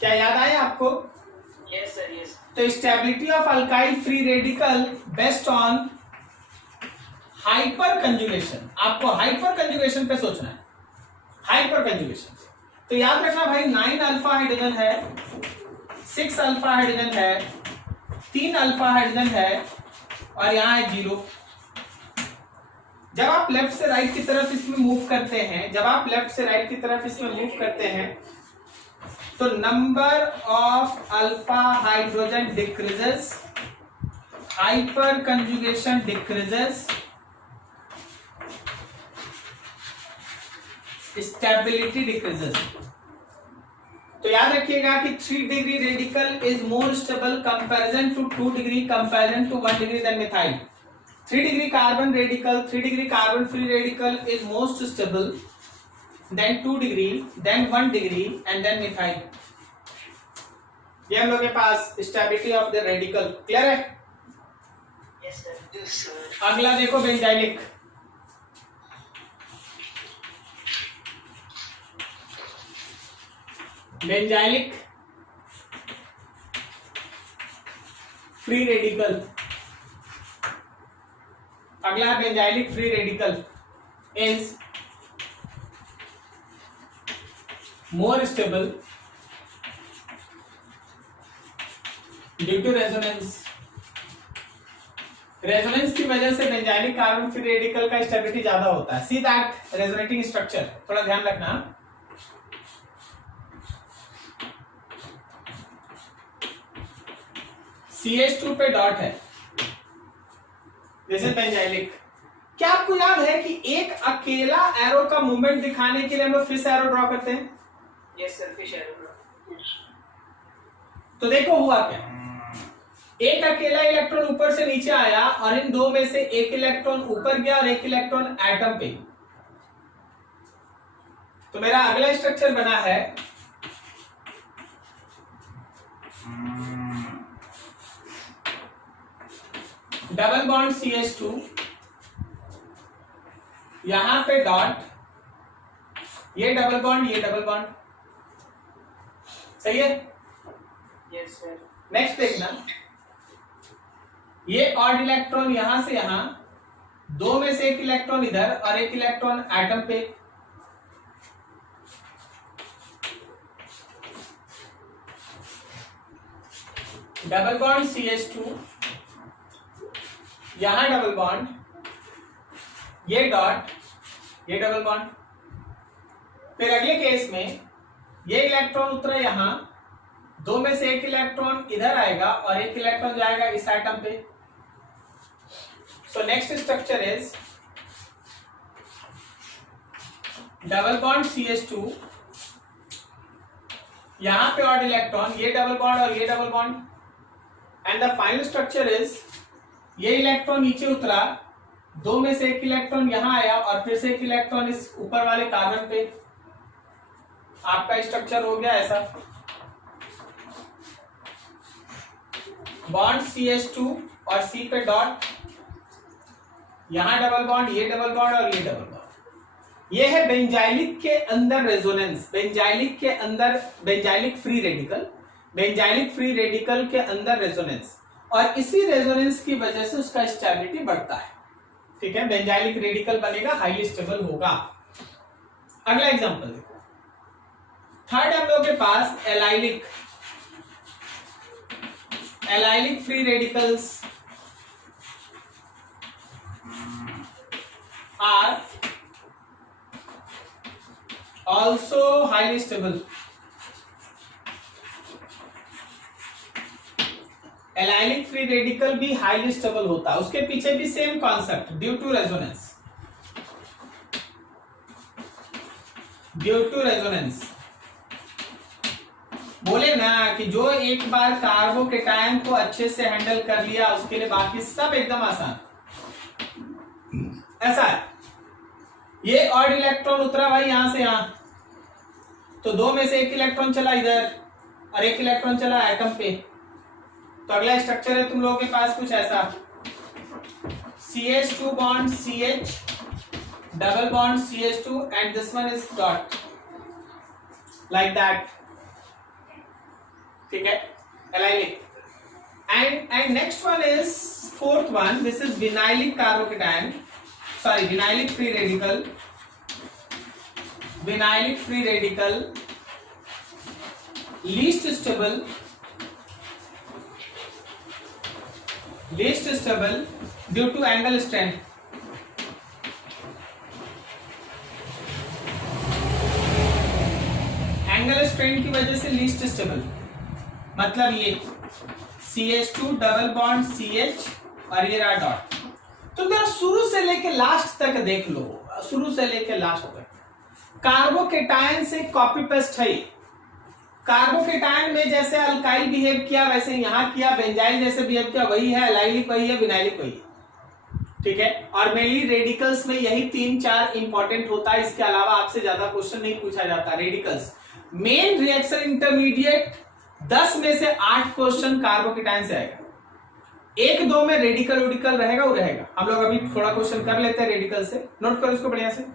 क्या याद आया आपको? Yes sir, yes. तो stability of alkyl free radical based on hyperconjugation. आपको हाइपर कंजुगेशन पे सोचना है. Hyperconjugation. तो याद रखना भाई 9 अल्फा हाइड्रोजन है, 6 अल्फा हाइड्रोजन है, 3 अल्फा हाइड्रोजन है और यहां है 0। जब आप लेफ्ट से राइट की तरफ इसमें मूव करते हैं, तो number of alpha hydrogen decreases, hyperconjugation decreases, stability decreases. तो याद रखिएगा कि 3 degree radical is more stable comparison to 2 degree, comparison to 1 degree than methyl. 3 degree carbon radical, 3 degree carbon free radical is most stable than 2 degree, then 1 degree and then methyl. ये हम लोग के पास stability of the radical clear है। Yes sir. अगला देखो बेंजाइलिक। बेंजाइलिक फ्री रेडिकल, अगला benzylic free radical is more stable due to resonance. Resonance की वजह से बेंजाइलिक कार्बन फ्री रेडिकल का स्टेबिलिटी ज्यादा होता है। सी दैट रेजोनेटिंग स्ट्रक्चर, थोड़ा ध्यान रखना। CH2 पे डॉट है जैसे बेंजाइलिक। क्या आपको याद है कि एक अकेला एरो का मूवमेंट दिखाने के लिए हम लोग फिश एरो ड्रॉ करते हैं? Yes sir, fish arrow. तो देखो हुआ क्या, एक अकेला इलेक्ट्रॉन ऊपर से नीचे आया और इन दो में से एक इलेक्ट्रॉन ऊपर गया और एक इलेक्ट्रॉन एटम पे। तो मेरा अगला स्ट्रक्चर बना है डबल बॉन्ड CH2, यहां पे डॉट, ये डबल बॉन्ड, ये डबल बॉन्ड, सही है। Yes sir. नेक्स्ट देखना, ये ऑड इलेक्ट्रॉन यहां से यहां, दो में से एक इलेक्ट्रॉन इधर और एक इलेक्ट्रॉन एटम पे। डबल बॉन्ड CH2, यहां डबल बॉन्ड, ये डॉट, ये डबल बॉन्ड। फिर अगले केस में ये इलेक्ट्रॉन उतरा यहां, दो में से एक इलेक्ट्रॉन इधर आएगा और एक इलेक्ट्रॉन जाएगा इस एटम पे। So next structure is double bond CH2, यहां पे ऑड इलेक्ट्रॉन, ये डबल बॉन्ड और ये double bond. And the final structure is ये इलेक्ट्रॉन नीचे उतरा, दो में से एक इलेक्ट्रॉन यहां आया और फिर से एक इलेक्ट्रॉन इस ऊपर वाले कार्बन पे। आपका स्ट्रक्चर हो गया ऐसा, बॉन्ड CH2 और C पे डॉट, यहां डबल बॉन्ड, ये डबल बॉन्ड और ये डबल बॉन्ड। ये है बेंजाइलिक के अंदर रेजोनेंस, बेंजाइलिक के अंदर benzylic free radical, benzylic free radical के अंदर रेजोनेंस, और इसी रेजोनेंस की वजह से उसका स्टेबिलिटी बढ़ता है। ठीक है, बेंजाइलिक रेडिकल बनेगा, हाईली स्टेबल होगा। अगला एग्जांपल देखो, थर्ड हम लोग के पास allylic, allylic free radicals are also highly stable. Allylic free radical भी हाईली स्टेबल होता है, उसके पीछे भी same concept, due to resonance, due to resonance. बोले ना कि जो एक बार कार्बोकेटायन को अच्छे से हैंडल कर लिया उसके लिए बाकी सब एकदम आसान। ऐसा है, ये ऑड इलेक्ट्रॉन उतरा भाई यहां से यहां, तो दो में से एक इलेक्ट्रॉन चला इधर और एक इलेक्ट्रॉन चला एटम पे। तो अगला स्ट्रक्चर है तुम लोगों के पास कुछ ऐसा, CH2 bond CH, double bond CH2 and this one is dot, like that. ठीक है, allylic. And next one is fourth one, this is vinylic carbocation, sorry, vinylic free radical, vinylic free radical least stable due to angle strength. Angle strength की वजह से लीस्ट स्टेबल, मतलब ये CH2 डबल बॉन्ड CH और ये रहा डॉट। तो मेरा शुरू से लेके लास्ट तक देख लो, शुरू से लेके लास्ट तक कार्बोकेटायन से कॉपी पेस्ट है। कार्बोकेटायन में जैसे अल्काइल बिहेव किया वैसे यहां किया, बेंजाइल जैसे बिहेव किया वही है, एलाइलिक वही है, विनाइलिक वही है। ठीक है, और मेनली रेडिकल्स में यही 3-4 इंपॉर्टेंट होता है, इसके अलावा आपसे ज्यादा क्वेश्चन नहीं पूछा जाता। रेडिकल्स मेन रिएक्शन इंटरमीडिएट 10 में से 8 क्वेश्चन कार्बोकेटायन से आएगा, 1-2 में रेडिकल रहेगा, वो रहेगा। हम लोग अभी थोड़ा क्वेश्चन कर लेते हैं रेडिकल से, नोट करो इसको बढ़िया से।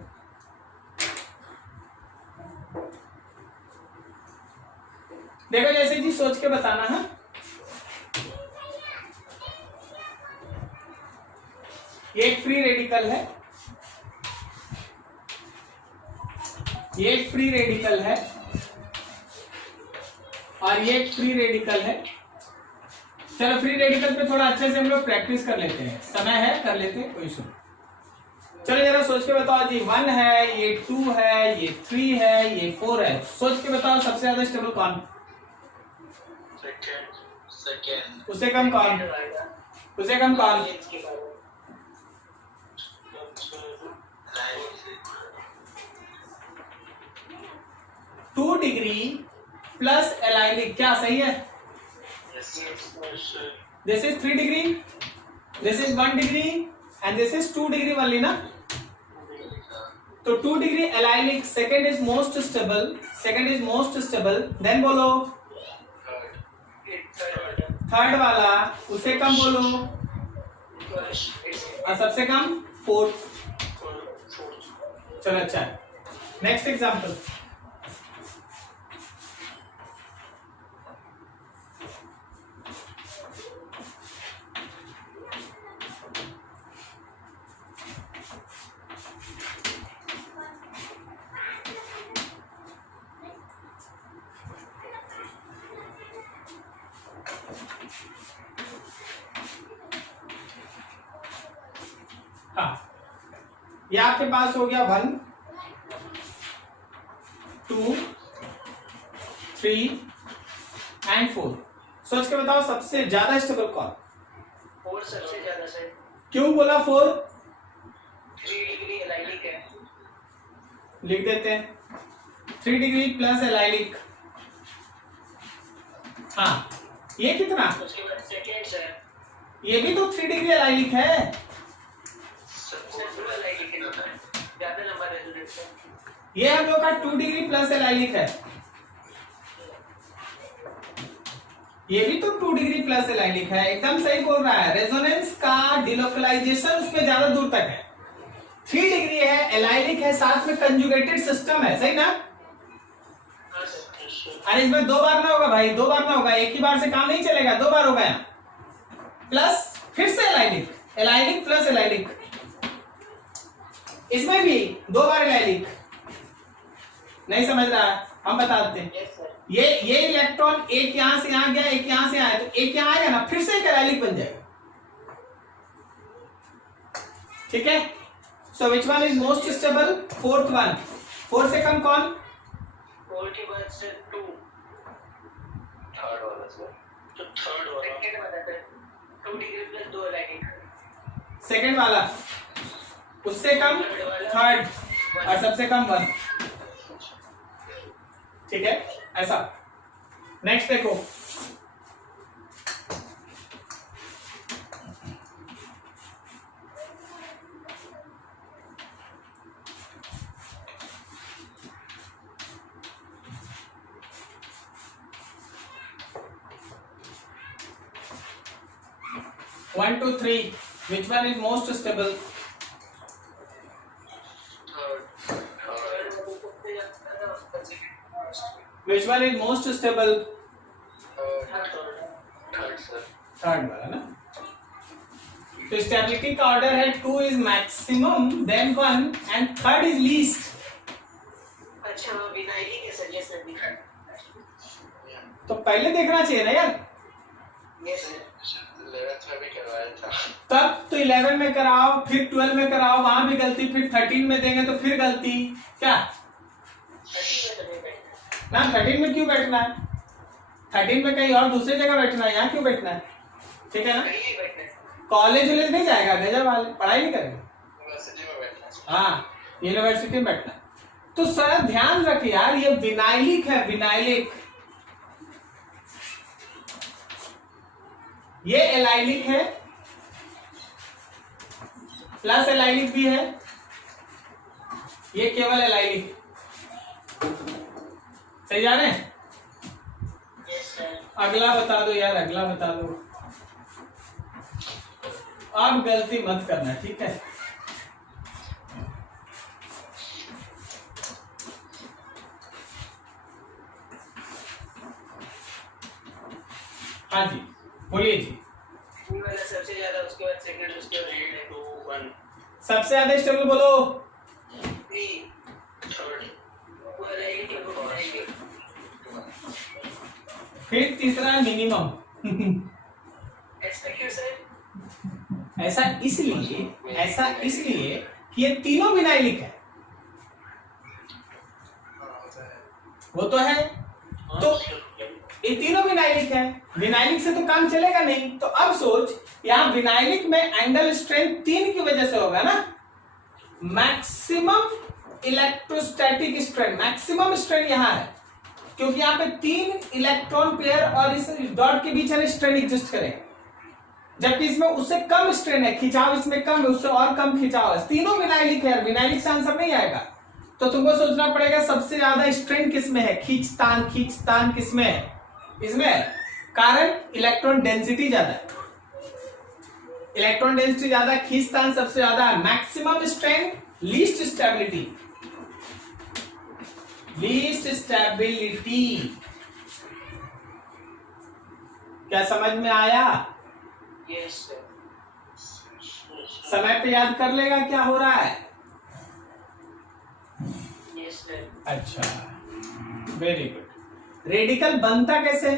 देखो जैसे जी सोच के बताना है। ये एक फ्री रेडिकल है, ये एक फ्री रेडिकल है और ये एक फ्री रेडिकल है। चलो फ्री रेडिकल पे थोड़ा अच्छे से हम लोग प्रैक्टिस कर लेते हैं, समय है कर लेते हैं, कोई इशू। चलो जरा सोच के बताओ जी, 1 है, ये 2 है, ये 3 है, ये 4 है। सोच के बताओ सबसे ज्यादा स्टेबल कौन? सेकेंड। उससे कम कौन? उससे कम कौन? 2 डिग्री प्लस एलाइलिक, क्या सही है? This is 3 degree, this is 1 degree and this is 2 degree वाली ना। तो 2 degree allylic, second is most stable, then बोलो थर्ड वाला, उससे कम बोलो, और सबसे कम 4th। चलो अच्छा है, नेक्स्ट एग्जाम्पल। ये आपके पास हो गया 1 2 3 एंड 4। सोच के बताओ सबसे ज्यादा स्टेबल कौन? 4 सबसे ज्यादा सर। क्यों बोला 4? 3 डिग्री एलाइलिक है, लिख देते हैं 3 डिग्री प्लस एलाइलिक। हाँ ये कितना? उसके बाद सेकेंड सर, ये भी तो 3 डिग्री एलाइलिक है। ज्यादा नंबर है। ये हम लोग का 2 डिग्री प्लस एलाइलिक है, ये भी तो 2 डिग्री प्लस एलाइलिक है, एकदम सही बोल रहा है। रेजोनेंस का डिलोकलाइजेशन उसमें ज्यादा दूर तक है। 3 डिग्री है, एलाइलिक है, साथ में कंजुगेटेड सिस्टम है, सही ना? अरे इसमें 2 बार ना होगा भाई, 2 बार ना होगा, एक ही बार से काम नहीं चलेगा, 2 बार होगा। प्लस फिर से एलाइलिक, एलाइलिक प्लस एलाइलिक, इसमें भी 2 बार एलाइलिक। नहीं समझ रहा है, हम बता देते हैं। ये इलेक्ट्रॉन एक यहां से यहां गया, एक यहां से आया, तो एक यहां आएगा ना, फिर से एक एलाइलिक बन जाएगा। ठीक है, so which one is most stable? 4th one. 4 से कम कौन? 4 के बाद से 2, थर्ड वाला सर। तो थर्ड वाला सेकंड वाला sir, 2 degree plus 2 allylic. Second वाला, उससे कम थर्ड, और सबसे कम 1। ठीक है, ऐसा। नेक्स्ट देखो, one, 2, 3. Which one is most stable? Which one is most stable? Third वाला ना। तो स्टेबिलिटी का ऑर्डर है 2 is maximum, then 1 and third is least. अच्छा विनाइलिक है सर, ये सर दिखा। तो पहले देखना चाहिए ना यार। यस सर, 11th में भी करवाया था। तब तो 11 में कराओ, फिर 12 में कराओ, वहां भी गलती, फिर 13 में देंगे तो फिर गलती। क्या 13 में तो नहीं बैठना ना 13 में क्यों बैठना है? 13 में कहीं और दूसरी जगह बैठना है, यहाँ क्यों बैठना है? ठीक है ना? कहीं नहीं बैठना है, कॉलेज वॉलेज नहीं जाएगा, गजब वाले पढ़ाई नहीं करेंगे। यूनिवर्सिटी में बैठना है। हाँ, यूनिवर्सिटी में बैठना है। तो सर ध्यान रखिए यार, ये विनाइलिक है, विनाइलिक। ये एलाइलिक है, प्लस एलाइलिक भी है, ये केवल एलाइलिक। सही जा रहे हैं? यस सर, अगला बता दो यार, अगला बता दो। अब गलती मत करना, ठीक है? हाँ जी, बोलिए जी। ये वाला सबसे ज्यादा, उसके बाद सेकंड, उसके बाद 3 2 1 सबसे ज्यादा स्टेबल बोलो। 3 थर्ड विनाइलिक। फिर तीसरा मिनिमम। ऐसा क्यों सर? ऐसा इसलिए कि ये तीनों विनाइलिक है। वो तो है, तो ये तीनों विनाइलिक है, विनाइलिक से तो काम चलेगा नहीं। तो अब सोच, यहाँ विनाइलिक में एंगल स्ट्रेंथ 3 की वजह से होगा ना, maximum electrostatic strength, maximum strength यहाँ है, क्योंकि यहाँ पे 3 इलेक्ट्रॉन पेयर और इस डॉट के बीच में स्ट्रेन एग्जिस्ट करेगा, जबकि इसमें उससे कम स्ट्रेन है, खिंचाव इसमें कम है, उससे और कम खिंचाव है। तीनों विनाइलिक है, विनाइलिक से आंसर नहीं आएगा। तो तुमको सोचना पड़ेगा सबसे ज्यादा स्ट्रेन किसमें है, खींचतान किसमें है, इसमें है। कारण इलेक्ट्रॉन डेंसिटी ज्यादा है, इलेक्ट्रॉन डेंसिटी ज्यादा, खींचतान सबसे ज्यादा है। Maximum strain, least stability, least stability. क्या समझ में आया? यस सर, समय पे याद कर लेगा क्या हो रहा है। Yes sir. अच्छा, वेरी गुड। रेडिकल बनता कैसे है?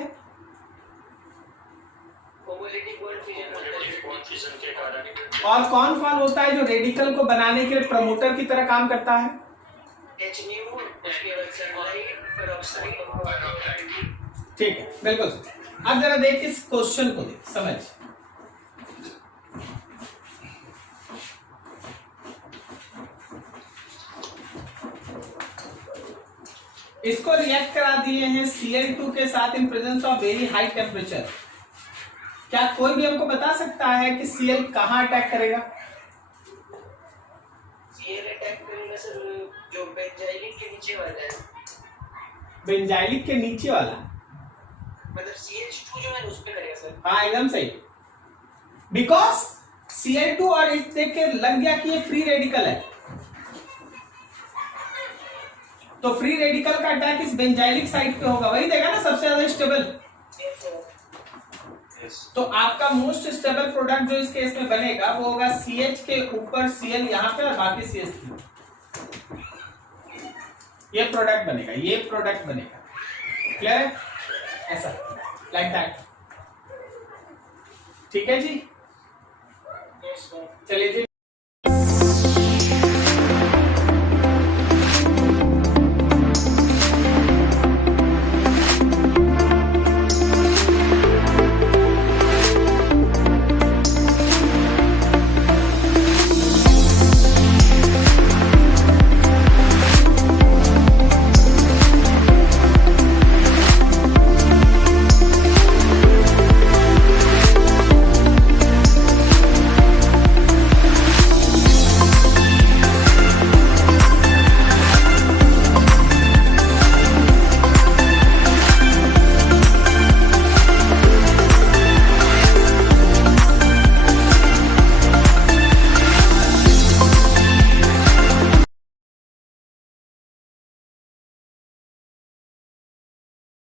होमोलिटिक बॉन्ड फिजन के कारण। और कौन कौन होता है जो रेडिकल को बनाने के लिए प्रमोटर की तरह काम करता है? HNU, उसके बाद सनलाइट, पेरोक्साइड और ठीक है, बिल्कुल। अब जरा देख इस क्वेश्चन को देख, समझ। इसको रिएक्ट करा दिए हैं Cl2 के साथ in presence of very high temperature. क्या कोई भी हमको बता सकता है कि Cl कहां अटैक करेगा? Cl अटैक करेगा सर जो बेंजाइलिक के नीचे वाला है, बेंजाइलिक के नीचे वाला, मतलब CH2 जो है उस पे करेगा सर। हाँ एकदम सही। बिकॉज Cl2 और इस देख के लग गया कि ये फ्री रेडिकल है, तो फ्री रेडिकल का अटैक इस बेंजाइलिक साइड पे होगा, वही देगा ना सबसे ज्यादा स्टेबल। तो आपका मोस्ट स्टेबल प्रोडक्ट जो इस केस में बनेगा वो होगा CH के ऊपर Cl यहाँ पे और बाकी CH3। ये प्रोडक्ट बनेगा, ये प्रोडक्ट बनेगा। क्लियर है? ऐसा, लाइक दैट। ठीक है जी, चलिए जी।